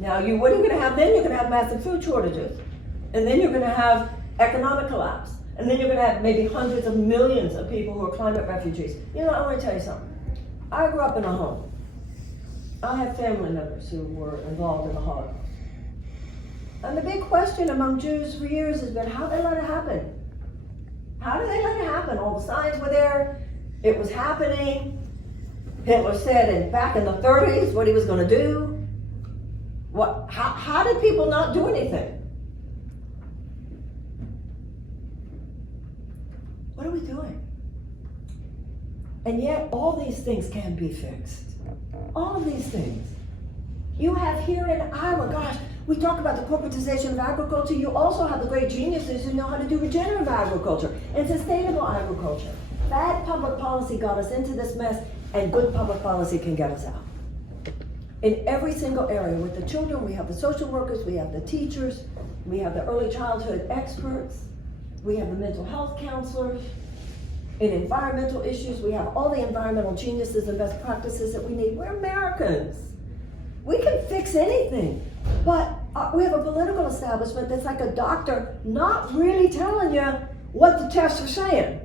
Now, what are you going to have then? You're going to have massive food shortages. And then you're going to have economic collapse. And then you're going to have maybe hundreds of millions of people who are climate refugees. You know, I want to tell you something. I grew up in a home. I have family members who were involved in the Holocaust. And the big question among Jews for years has been, how did they let it happen? How did they let it happen? All the signs were there. It was happening. Hitler said back in the 30s what he was going to do. How did people not do anything? What are we doing? And yet all these things can be fixed. All of these things. You have here in Iowa, gosh, we talk about the corporatization of agriculture. You also have the great geniuses who know how to do regenerative agriculture and sustainable agriculture. Bad public policy got us into this mess, and good public policy can get us out. In every single area, with the children, we have the social workers, we have the teachers, we have the early childhood experts, we have the mental health counselors. In environmental issues, we have all the environmental geniuses and best practices that we need. We're Americans. We can fix anything, but we have a political establishment that's like a doctor not really telling you what the tests are saying.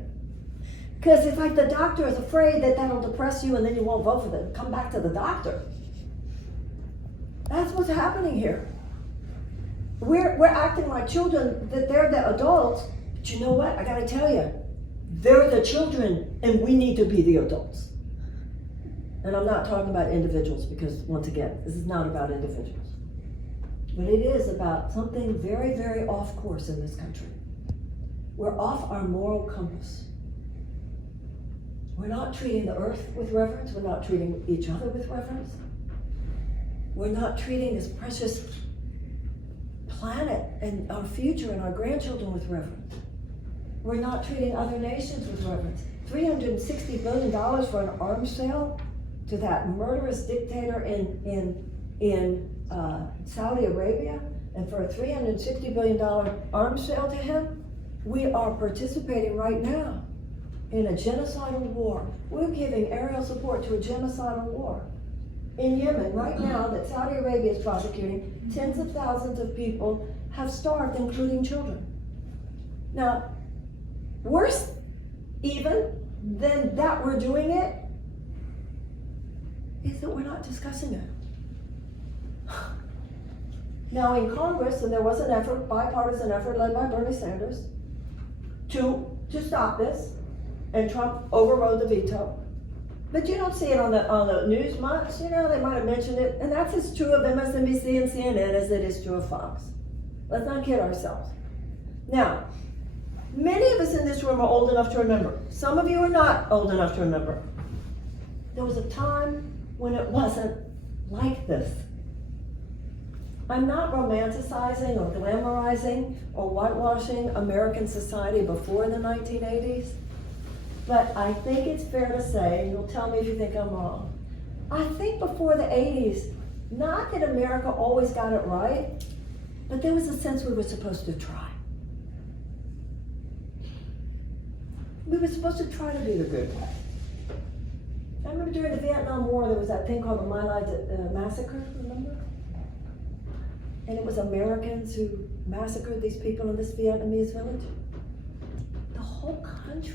Because it's like the doctor is afraid that that'll depress you and then you won't vote for them. Come back to the doctor. That's what's happening here. We're acting like children, that they're the adults, but you know what? I gotta tell you, they're the children and we need to be the adults. And I'm not talking about individuals because, once again, this is not about individuals. But it is about something very, very off course in this country. We're off our moral compass. We're not treating the earth with reverence. We're not treating each other with reverence. We're not treating this precious planet and our future and our grandchildren with reverence. We're not treating other nations with reverence. $360 billion for an arms sale to that murderous dictator in Saudi Arabia, and for a $360 billion arms sale to him, we are participating right now in a genocidal war. We're giving aerial support to a genocidal war. In Yemen, right now, that Saudi Arabia is prosecuting, tens of thousands of people have starved, including children. Now, worse even than that we're doing it, is that we're not discussing it. Now in Congress, and there was an effort, bipartisan effort led by Bernie Sanders, to stop this, and Trump overrode the veto. But you don't see it on the news much. You know, they might have mentioned it, and that's as true of MSNBC and CNN as it is true of Fox. Let's not kid ourselves. Now, many of us in this room are old enough to remember. Some of you are not old enough to remember. There was a time when it wasn't like this. I'm not romanticizing or glamorizing or whitewashing American society before the 1980s, but I think it's fair to say, and you'll tell me if you think I'm wrong, I think before the 80s, not that America always got it right, but there was a sense we were supposed to try. We were supposed to try to do the good way. I remember during the Vietnam War, there was that thing called the My Lai massacre, remember? And it was Americans who massacred these people in this Vietnamese village. The whole country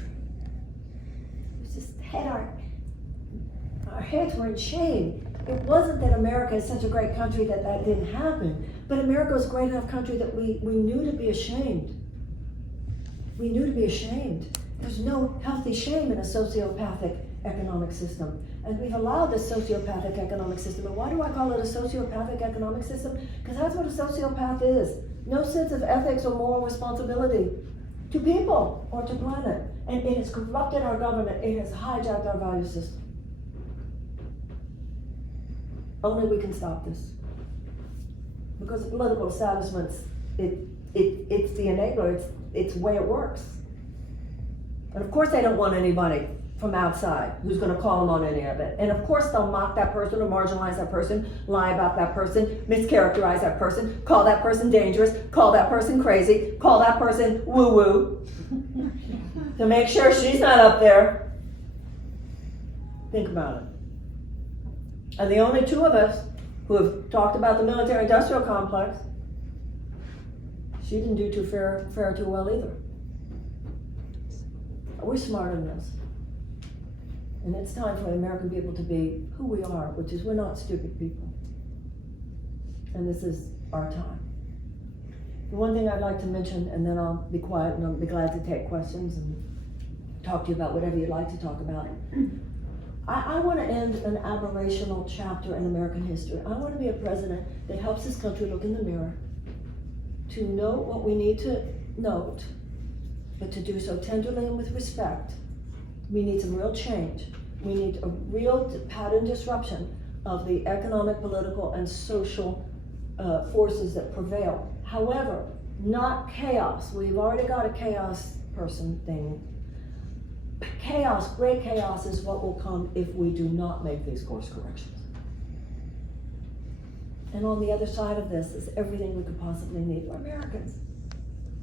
was just our heads were in shame. It wasn't that America is such a great country that didn't happen, but America was a great enough country that we knew to be ashamed. We knew to be ashamed. There's no healthy shame in a sociopathic economic system. And we've allowed this sociopathic economic system. And why do I call it a sociopathic economic system? Because that's what a sociopath is. No sense of ethics or moral responsibility to people or to planet. And it has corrupted our government. It has hijacked our value system. Only we can stop this. Because the political establishment's, it's the enabler, it's the way it works. And of course they don't want anybody from outside who's going to call them on any of it. And of course they'll mock that person or marginalize that person, lie about that person, mischaracterize that person, call that person dangerous, call that person crazy, call that person woo-woo to make sure she's not up there. Think about it. And the only two of us who have talked about the military-industrial complex. She didn't do fare too well either. We're smarter than this. And it's time for the American people to be who we are, which is we're not stupid people. And this is our time. The one thing I'd like to mention, and then I'll be quiet and I'll be glad to take questions and talk to you about whatever you'd like to talk about. I want to end an aberrational chapter in American history. I want to be a president that helps this country look in the mirror, to know what we need to note, but to do so tenderly and with respect. We need some real change. We need a real pattern disruption of the economic, political, and social forces that prevail. However, not chaos. We've already got a chaos person thing. Chaos, great chaos, is what will come if we do not make these course corrections. And on the other side of this is everything we could possibly need. We're Americans.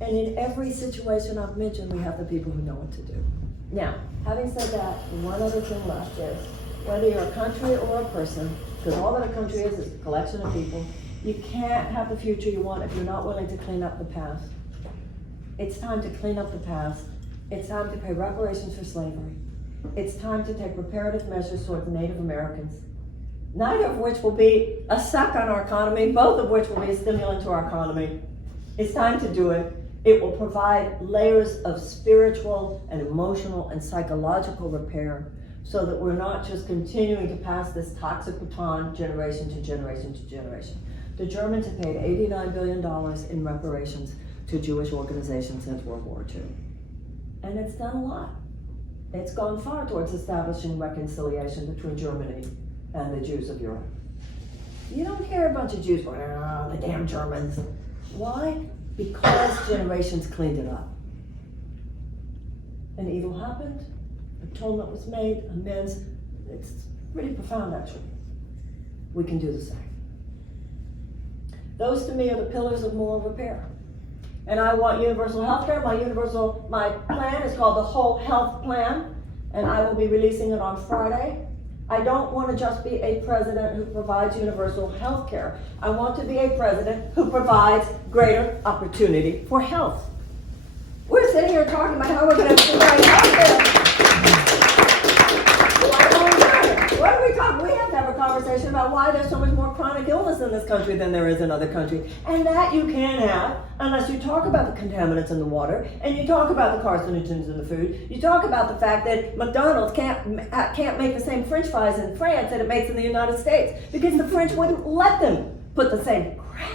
And in every situation I've mentioned, we have the people who know what to do. Now, having said that, one other thing left is, whether you're a country or a person, because all that a country is a collection of people, you can't have the future you want if you're not willing to clean up the past. It's time to clean up the past. It's time to pay reparations for slavery. It's time to take reparative measures towards Native Americans, neither of which will be a suck on our economy, both of which will be a stimulant to our economy. It's time to do it. It will provide layers of spiritual and emotional and psychological repair so that we're not just continuing to pass this toxic baton generation to generation to generation. The Germans have paid $89 billion in reparations to Jewish organizations since World War II. And it's done a lot. It's gone far towards establishing reconciliation between Germany and the Jews of Europe. You don't hear a bunch of Jews going, "Oh, the damn Germans." Why? Because generations cleaned it up. An evil happened, atonement was made, amends. It's pretty profound, actually. We can do the same. Those to me are the pillars of moral repair. And I want universal health care. My plan is called the Whole Health Plan, and I will be releasing it on Friday. I don't want to just be a president who provides universal health care. I want to be a president who provides greater opportunity for health. We're sitting here talking about how we're going to provide health care. What are we talking? We have to have a conversation about why there's so much more chronic illness in this country than there is in other countries. And that you can't have unless you talk about the contaminants in the water, and you talk about the carcinogens in the food. You talk about the fact that McDonald's can't make the same French fries in France that it makes in the United States because the French wouldn't let them put the same crap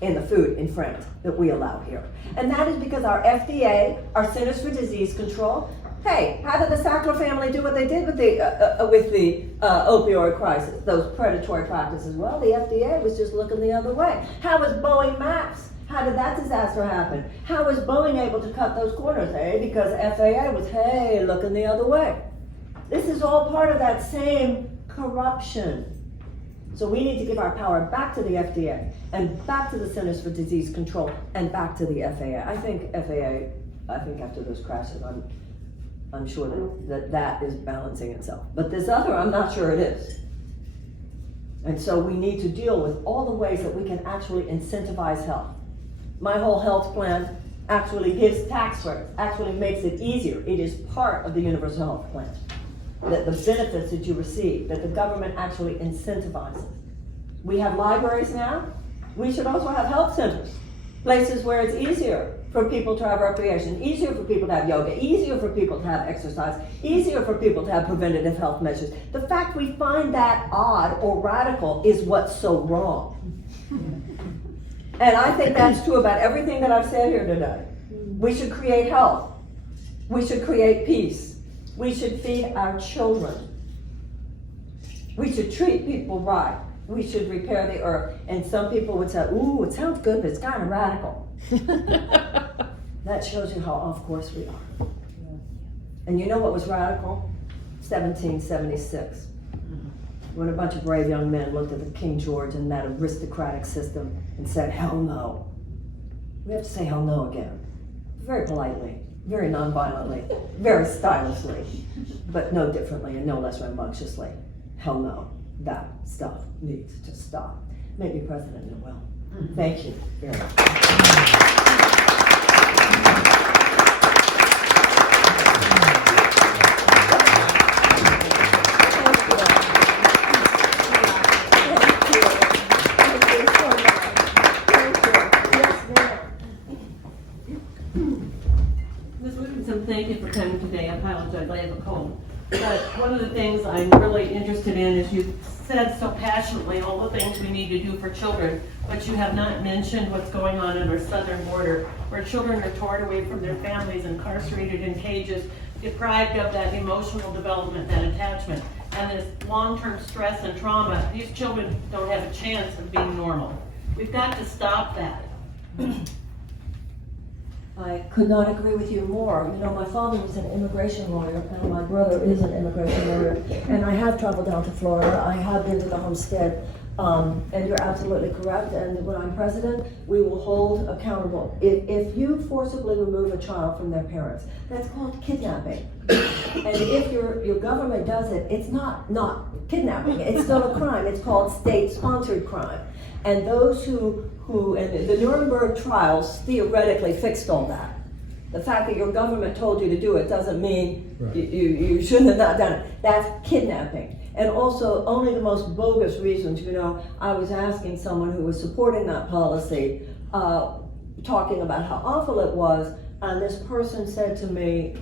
in the food in France that we allow here. And that is because our FDA, our Centers for Disease Control, hey, how did the Sackler family do what they did with the opioid crisis, those predatory practices? Well, the FDA was just looking the other way. How was Boeing Max? How did that disaster happen? How was Boeing able to cut those corners? Because FAA was, hey, looking the other way. This is all part of that same corruption. So we need to give our power back to the FDA and back to the Centers for Disease Control and back to the FAA. I think after those crashes, I'm sure that is balancing itself. But this other, I'm not sure it is. And so we need to deal with all the ways that we can actually incentivize health. My Whole Health Plan actually gives tax credits, actually makes it easier. It is part of the Universal Health Plan. That the benefits that you receive, that the government actually incentivizes. We have libraries now. We should also have health centers, places where it's easier for people to have recreation, easier for people to have yoga, easier for people to have exercise, easier for people to have preventative health measures. The fact we find that odd or radical is what's so wrong. And I think that's true about everything that I've said here today. We should create health. We should create peace. We should feed our children. We should treat people right. We should repair the earth. And some people would say, ooh, it sounds good, but it's kind of radical. That shows you how off course we are. And you know what was radical? 1776. When a bunch of brave young men looked at the King George and that aristocratic system and said, hell no. We have to say hell no again. Very politely, very non-violently, very stylishly, but no differently and no less rambunctiously. Hell no. that stuff needs to stop. Make me president and well. Thank you very much. Ms. Williamson, thank you for coming today. I apologize, I have a cold. But one of the things I'm really interested in is you said so passionately all the things we need to do for children, but you have not mentioned what's going on at our southern border, where children are torn away from their families, incarcerated in cages, deprived of that emotional development, that attachment, and this long-term stress and trauma. These children don't have a chance of being normal. We've got to stop that. I could not agree with you more. You know, my father was an immigration lawyer, and my brother is an immigration lawyer, and I have traveled down to Florida. I have been to the homestead, and you're absolutely correct. And when I'm president, we will hold accountable. If you forcibly remove a child from their parents, that's called kidnapping. And if your government does it, it's not kidnapping. It's still a crime. It's called state-sponsored crime. And those who and the Nuremberg trials theoretically fixed all that. The fact that your government told you to do it doesn't mean right. you shouldn't have not done it. That's kidnapping. And also only the most bogus reasons. You know, I was asking someone who was supporting that policy, talking about how awful it was, and this person said to me,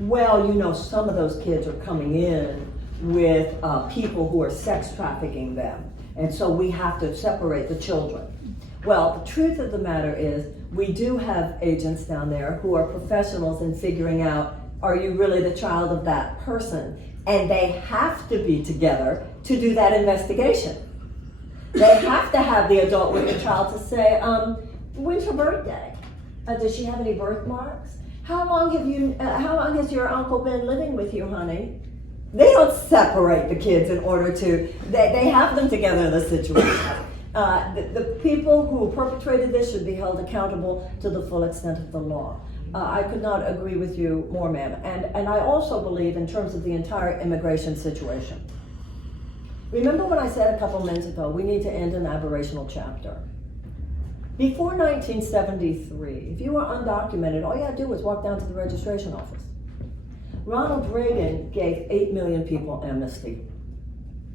well, you know, some of those kids are coming in with people who are sex trafficking them. And so we have to separate the children. Well, the truth of the matter is we do have agents down there who are professionals in figuring out, are you really the child of that person? And they have to be together to do that investigation. They have to have the adult with the child to say, when's her birthday? Does she have any birthmarks? How long has your uncle been living with you, honey? They don't separate the kids in order to, they have them together in this situation. The people who perpetrated this should be held accountable to the full extent of the law. I could not agree with you more, ma'am. And I also believe in terms of the entire immigration situation. Remember what I said a couple minutes ago, we need to end an aberrational chapter. Before 1973, if you were undocumented, all you had to do was walk down to the registration office. Ronald Reagan gave 8 million people amnesty.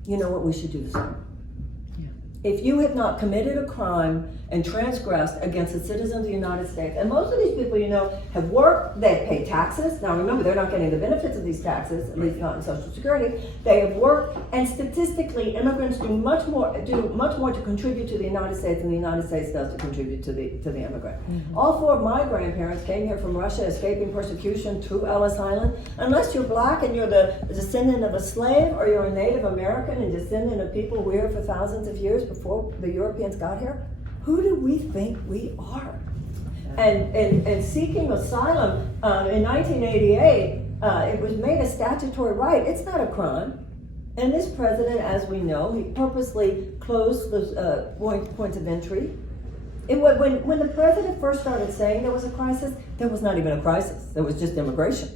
You know what we should do the same? Yeah. If you have not committed a crime and transgressed against a citizen of the United States, and most of these people, you know, have worked, they've paid taxes. Now remember, they're not getting the benefits of these taxes, at least not in Social Security. They have worked, and statistically, immigrants do much more to contribute to the United States than the United States does to contribute to the immigrant. Mm-hmm. All 4 of my grandparents came here from Russia, escaping persecution to Ellis Island. Unless you're black and you're the descendant of a slave, or you're a Native American and descendant of people who were here for thousands of years before the Europeans got here, who do we think we are? And seeking asylum in 1988, it was made a statutory right. It's not a crime. And this president, as we know, he purposely closed those points of entry. When the president first started saying there was a crisis, there was not even a crisis. There was just immigration.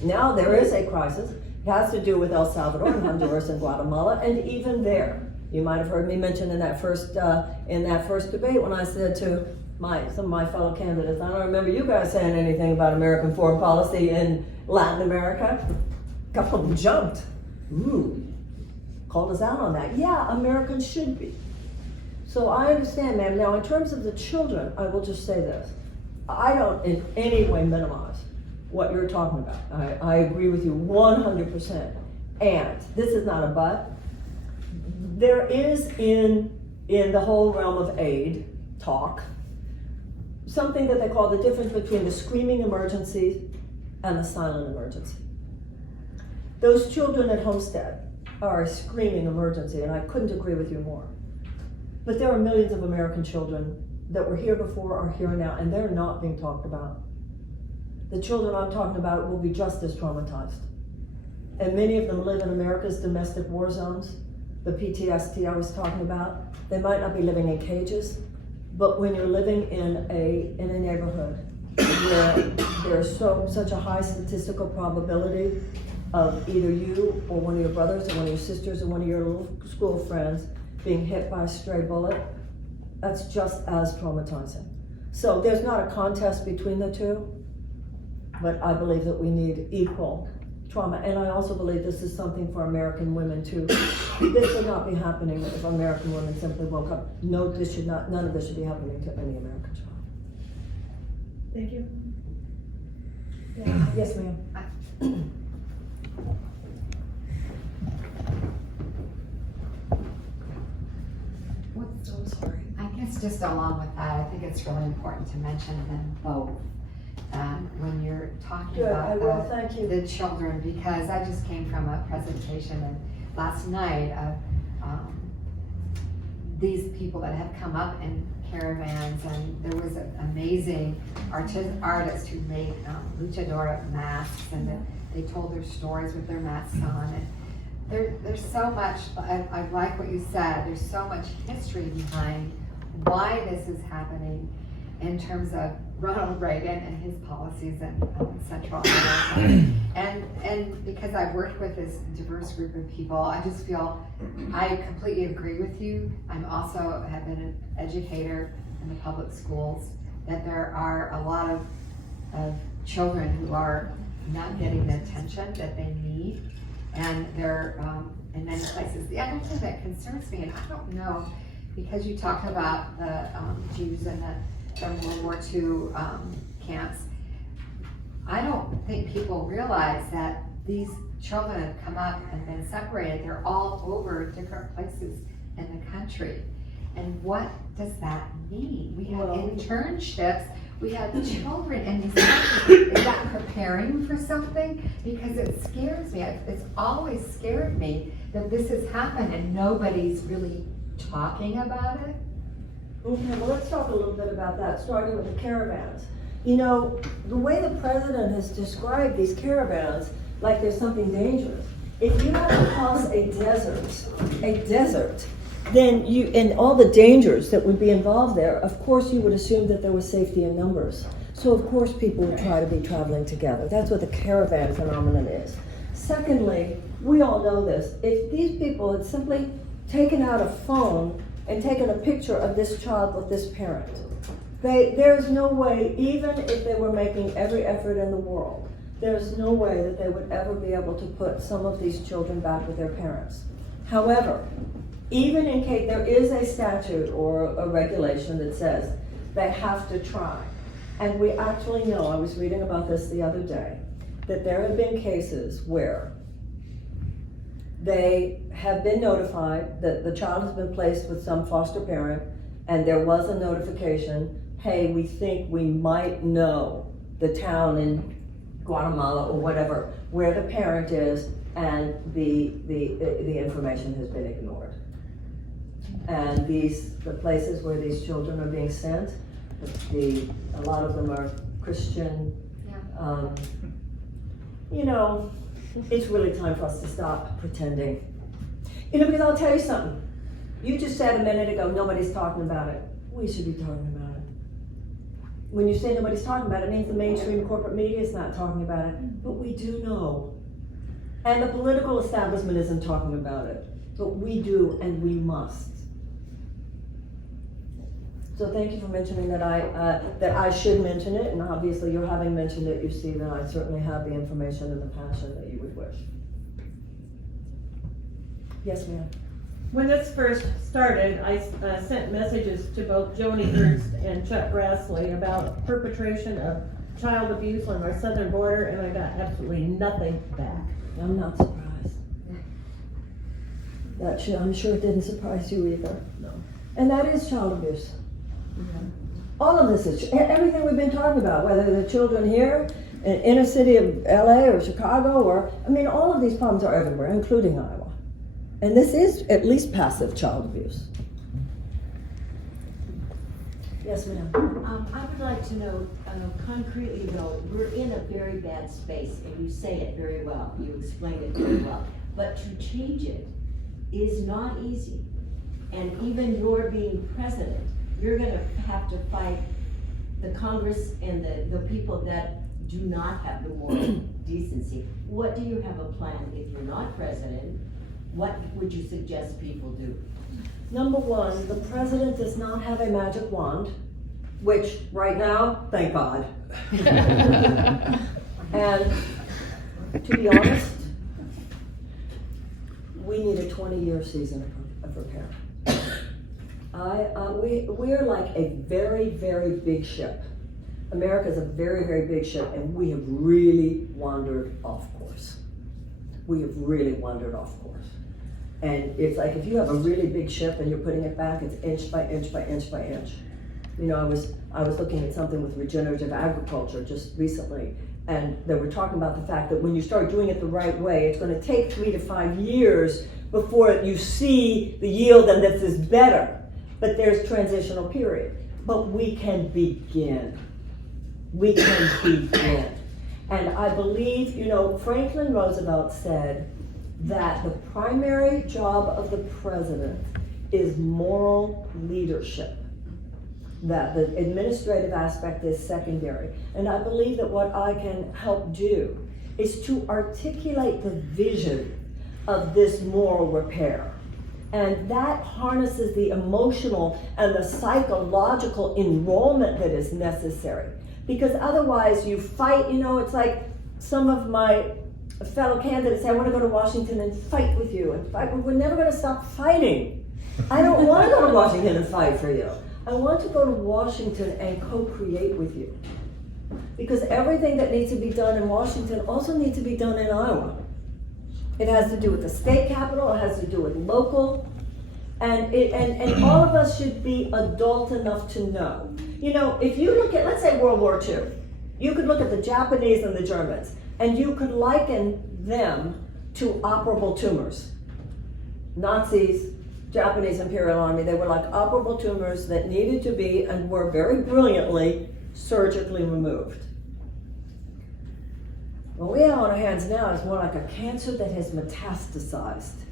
Now there is a crisis. It has to do with El Salvador and Honduras and Guatemala, and even there. You might have heard me mention in that first debate when I said to some of my fellow candidates, I don't remember you guys saying anything about American foreign policy in Latin America. A couple of them jumped. Ooh, called us out on that. Yeah, Americans should be. So I understand, ma'am. Now, in terms of the children, I will just say this. I don't in any way minimize what you're talking about. I agree with you 100%. And this is not a but. There is in the whole realm of aid talk something that they call the difference between the screaming emergency and the silent emergency. Those children at Homestead are a screaming emergency, and I couldn't agree with you more. But there are millions of American children that were here before, are here now, and they're not being talked about. The children I'm talking about will be just as traumatized. And many of them live in America's domestic war zones. The PTSD I was talking about, they might not be living in cages, but when you're living in a neighborhood where there's such a high statistical probability of either you or one of your brothers or one of your sisters or one of your little school friends being hit by a stray bullet, that's just as traumatizing. So there's not a contest between the two, but I believe that we need equal trauma. And I also believe this is something for American women too. This would not be happening if American women simply woke up. No, this should not, none of this should be happening to any American child. Thank you. Yeah. Yes, ma'am. I'm sorry. I guess just along with that, I think it's really important to mention them both. When you're talking Good, I will, about thank you. the children, because I just came from a presentation last night of these people that have come up in caravans, and there was an amazing artist who made luchador masks, and they told their stories with their masks on. And there's so much, I like what you said, there's so much history behind why this is happening in terms of Ronald Reagan and his policies in Central America. And because I've worked with this diverse group of people, I just feel, I completely agree with you. I'm also have been an educator in the public schools, that there are a lot of children who are not getting the attention that they need. And they're in many places. The other thing that concerns me, and I don't know, because you talked about the Jews and the World War II camps, I don't think people realize that these children have come up and been separated. They're all over different places in the country. And what does that mean? We have internships, we have children in these countries. Is that preparing for something? Because it scares me. It's always scared me that this has happened and nobody's really talking about it. Okay, well, let's talk a little bit about that, starting with the caravans. You know, the way the president has described these caravans, like there's something dangerous. If you have to cross a desert, then and all the dangers that would be involved there, of course you would assume that there was safety in numbers. So of course people would try to be traveling together. That's what the caravan phenomenon is. Secondly, we all know this. If these people had simply taken out a phone and taken a picture of this child with this parent, there's no way, even if they were making every effort in the world, there's no way that they would ever be able to put some of these children back with their parents. However, even in case there is a statute or a regulation that says they have to try, and we actually know, I was reading about this the other day, that there have been cases where they have been notified that the child has been placed with some foster parent, and there was a notification, hey, we think we might know the town in Guatemala or whatever, where the parent is, and the information has been ignored. And the places where these children are being sent, a lot of them are Christian. Yeah. You know, it's really time for us to stop pretending. You know, because I'll tell you something. You just said a minute ago, nobody's talking about it. We should be talking about it. When you say nobody's talking about it, it means the mainstream corporate media is not talking about it. But we do know. And the political establishment isn't talking about it. But we do, and we must. So thank you for mentioning that I should mention it, and obviously you're having mentioned it, you see that I certainly have the information and the passion that you would wish. Yes, ma'am. When this first started, I sent messages to both Joni Ernst and Chuck Grassley about perpetration of child abuse on our southern border, and I got absolutely nothing back. I'm not surprised. I'm sure it didn't surprise you either. No. And that is child abuse. All of this is, everything we've been talking about, whether the children here, in inner city of LA or Chicago, all of these problems are everywhere, including Iowa. And this is at least passive child abuse. Yes, ma'am. I would like to know concretely though, we're in a very bad space and you say it very well, you explain it very well, but to change it is not easy. And even your being president, you're gonna have to fight the Congress and the people that do not have the moral decency. What do you have a plan if you're not president? What would you suggest people do? Number one, the president does not have a magic wand, which right now, thank God. And to be honest, we need a 20-year season of repair. We're like a very, very big ship. America's a very, very big ship, and we have really wandered off course. We have really wandered off course. And it's like if you have a really big ship and you're putting it back, it's inch by inch by inch by inch. You know, I was looking at something with regenerative agriculture just recently, and they were talking about the fact that when you start doing it the right way, it's going to take 3 to 5 years before you see the yield and this is better. But there's transitional period. But we can begin. We can begin. And I believe, you know, Franklin Roosevelt said that the primary job of the president is moral leadership, that the administrative aspect is secondary. And I believe that what I can help do is to articulate the vision of this moral repair. And that harnesses the emotional and the psychological enrollment that is necessary. Because otherwise you fight, you know, it's like some of my fellow candidates say, I want to go to Washington and fight with you and fight. We're never going to stop fighting. I don't want to go to Washington and fight for you. I want to go to Washington and co-create with you. Because everything that needs to be done in Washington also needs to be done in Iowa. It has to do with the state capital, it has to do with local, and all of us should be adult enough to know. You know, if you look at, let's say World War II, you could look at the Japanese and the Germans, and you could liken them to operable tumors. Nazis, Japanese Imperial Army, they were like operable tumors that needed to be and were very brilliantly surgically removed. What we have on our hands now is more like a cancer that has metastasized.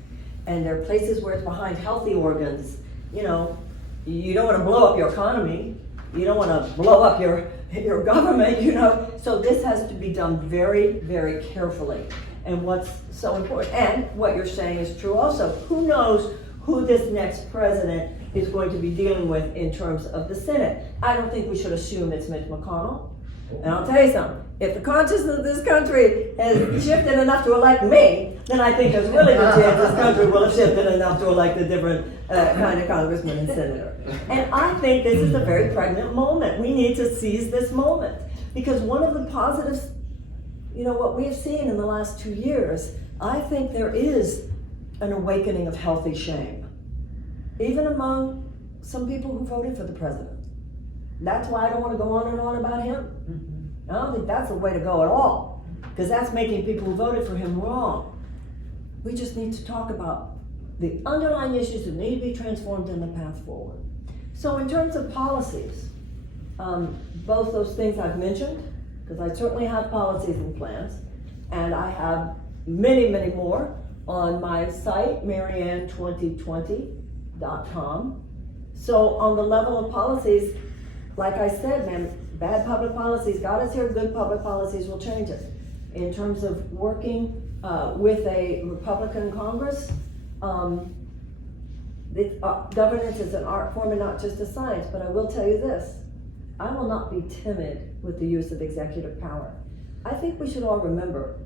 And there are places where it's behind healthy organs. You know, you don't want to blow up your economy. You don't want to blow up your government, you know. So this has to be done very, very carefully. And what's so important, and what you're saying is true also, who knows who this next president is going to be dealing with in terms of the Senate. I don't think we should assume it's Mitch McConnell. And I'll tell you something, if the consciousness of this country has shifted enough to elect me, then I think there's really good chance this country will have shifted enough to elect a different kind of congressman and senator. And I think this is a very pregnant moment. We need to seize this moment. Because one of the positives, you know, what we have seen in the last 2 years, I think there is an awakening of healthy shame, even among some people who voted for the president. That's why I don't want to go on and on about him. I don't think that's the way to go at all, because that's making people who voted for him wrong. We just need to talk about the underlying issues that need to be transformed and the path forward. So in terms of policies, both those things I've mentioned, because I certainly have policies and plans, and I have many, many more on my site, Marianne2020.com. So on the level of policies, like I said, man, bad public policies got us here, good public policies will change us. In terms of working with a Republican Congress, governance is an art form and not just a science, but I will tell you this, I will not be timid with the use of executive power. I think we should all remember,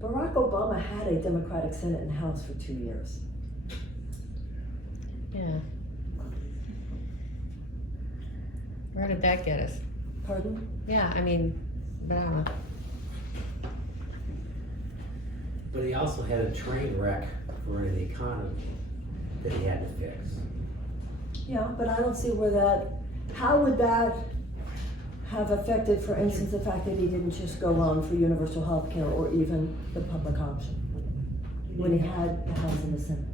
Barack Obama had a Democratic Senate and House for 2 years. Yeah. Where did that get us? Pardon? Yeah, I mean, but I don't know. But he also had a train wreck for the economy that he had to fix. Yeah, but I don't see where how would that have affected, for instance, the fact that he didn't just go on for universal health care or even the public option when he had the House and the Senate?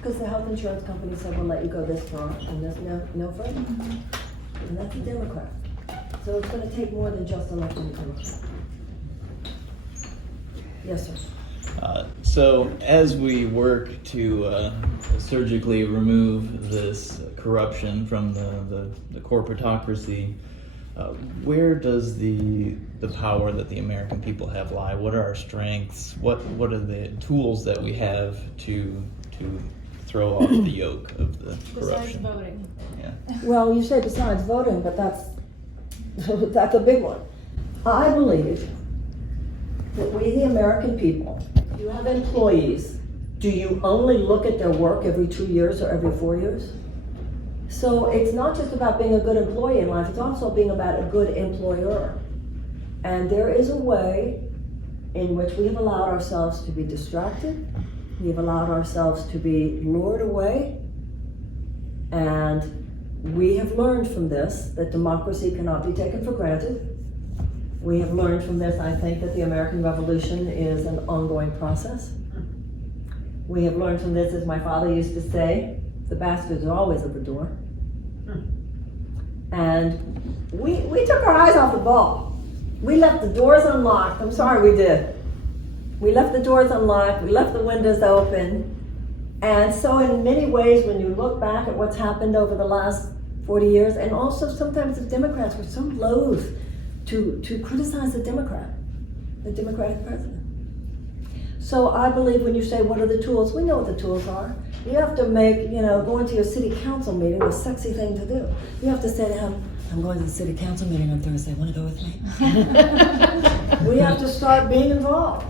Because the health insurance company said, we'll let you go this far and this, no further. And that's a Democrat. So it's going to take more than just electing a Democrat. Yes, sir. So as we work to surgically remove this corruption from the corporatocracy, where does the power that the American people have lie? What are our strengths? What are the tools that we have to throw off the yoke of the corruption? Besides voting. Yeah. Well, you say besides voting, but that's a big one. I believe that we, the American people, you have employees. Do you only look at their work every 2 years or every 4 years? So it's not just about being a good employee in life, it's also being about a good employer. And there is a way in which we have allowed ourselves to be distracted, we have allowed ourselves to be lured away, and we have learned from this that democracy cannot be taken for granted. We have learned from this, I think, that the American Revolution is an ongoing process. We have learned from this, as my father used to say, the bastards are always at the door. And we took our eyes off the ball. We left the doors unlocked. I'm sorry, we did. We left the doors unlocked, we left the windows open. And so in many ways, when you look back at what's happened over the last 40 years, and also sometimes the Democrats were so loath to criticize the Democratic president. So I believe when you say, what are the tools? We know what the tools are. You have to make, going to your city council meeting a sexy thing to do. You have to say to him, I'm going to the city council meeting on Thursday, want to go with me? We have to start being involved.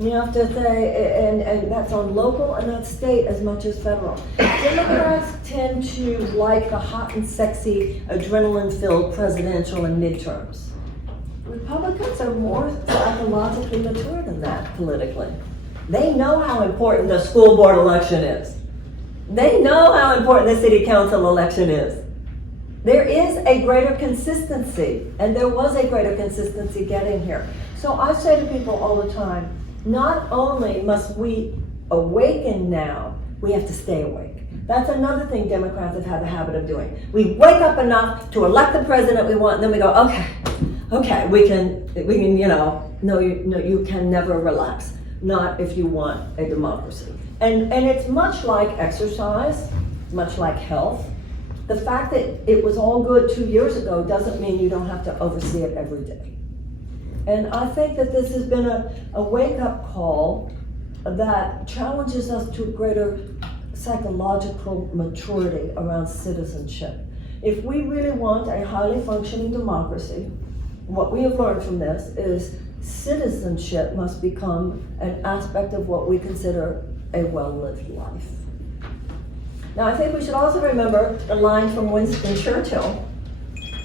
You have to say, and that's on local and that's state as much as federal. Democrats tend to like the hot and sexy, adrenaline-filled presidential and midterms. Republicans are more psychologically mature than that politically. They know how important the school board election is. They know how important the city council election is. There is a greater consistency, and there was a greater consistency getting here. So I say to people all the time, not only must we awaken now, we have to stay awake. That's another thing Democrats have had the habit of doing. We wake up enough to elect the president we want, and then we go, okay, we can, no, you can never relax. Not if you want a democracy. And it's much like exercise, much like health. The fact that it was all good 2 years ago doesn't mean you don't have to oversee it every day. And I think that this has been a wake-up call that challenges us to greater psychological maturity around citizenship. If we really want a highly functioning democracy, what we have learned from this is citizenship must become an aspect of what we consider a well-lived life. Now, I think we should also remember the line from Winston Churchill.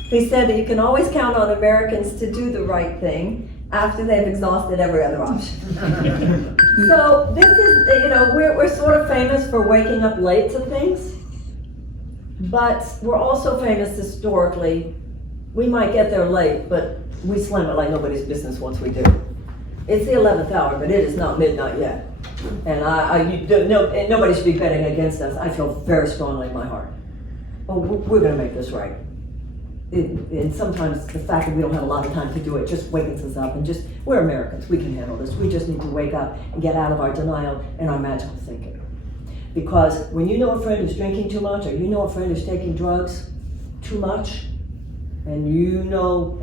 He said that you can always count on Americans to do the right thing after they've exhausted every other option. So this is, we're sort of famous for waking up late to things, but we're also famous historically. We might get there late, but we slam it like nobody's business once we do. It's the 11th hour, but it is not midnight yet. And nobody should be betting against us. I feel very strongly in my heart. Oh, we're gonna make this right. And sometimes the fact that we don't have a lot of time to do it just wakens us up, and we're Americans, we can handle this. We just need to wake up and get out of our denial and our magical thinking. Because when you know a friend who's drinking too much, or you know a friend who's taking drugs too much, and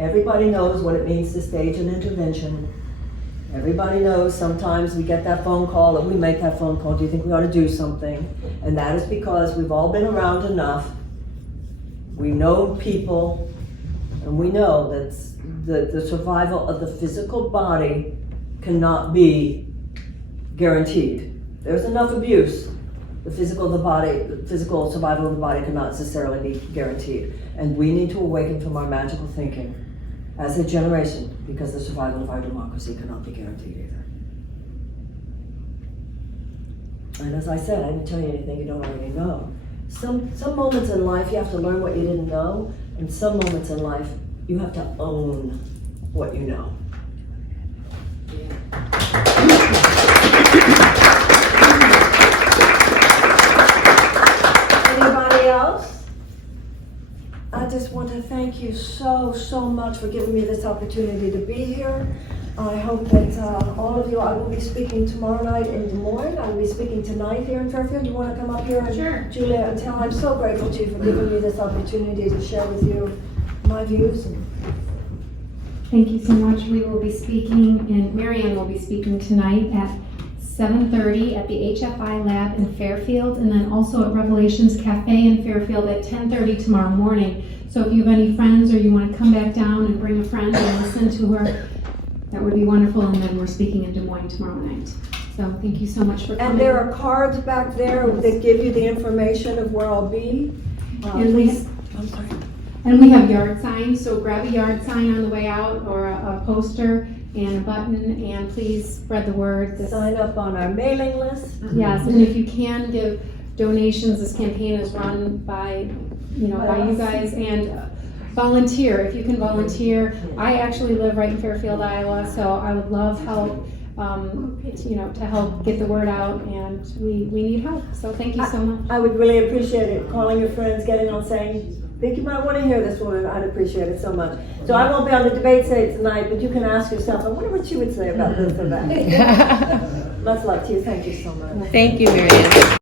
everybody knows what it means to stage an intervention. Everybody knows sometimes we get that phone call, and we make that phone call, do you think we ought to do something? And that is because we've all been around enough. We know people, and we know that the survival of the physical body cannot be guaranteed. There's enough abuse. The physical survival of the body cannot necessarily be guaranteed. And we need to awaken from our magical thinking as a generation, because the survival of our democracy cannot be guaranteed either. And as I said, I didn't tell you anything you don't already know. Some moments in life you have to learn what you didn't know, and some moments in life you have to own what you know. Anybody else? I just want to thank you so much for giving me this opportunity to be here. I hope that all of you, I will be speaking tomorrow night in Des Moines. I will be speaking tonight here in Fairfield. You want to come up here? And, Sure. Julia, and tell I'm so grateful to you for giving me this opportunity to share with you my views. Thank you so much. We will be speaking, and Marianne will be speaking tonight at 7:30 at the HFI lab in Fairfield, and then also at Revelations Cafe in Fairfield at 10:30 tomorrow morning. So if you have any friends or you want to come back down and bring a friend and listen to her, that would be wonderful. And then we're speaking in Des Moines tomorrow night. So thank you so much for coming. And there are cards back there that give you the information of where I'll be. And we, I'm sorry. and we have yard signs, so grab a yard sign on the way out, or a poster and a button, and please spread the word. This, Sign up on our mailing list. yes, and if you can give donations, this campaign is run by, by you guys, and volunteer, if you can volunteer. I actually live right in Fairfield, Iowa, so I would love help, to help get the word out, and we need help, so thank you so much. I would really appreciate it, calling your friends, getting on saying, think you might want to hear this woman, I'd appreciate it so much. So I won't be on the debate stage tonight, but you can ask yourself, I wonder what she would say about this or that. Much love to you, thank you so much. Thank you, Marianne.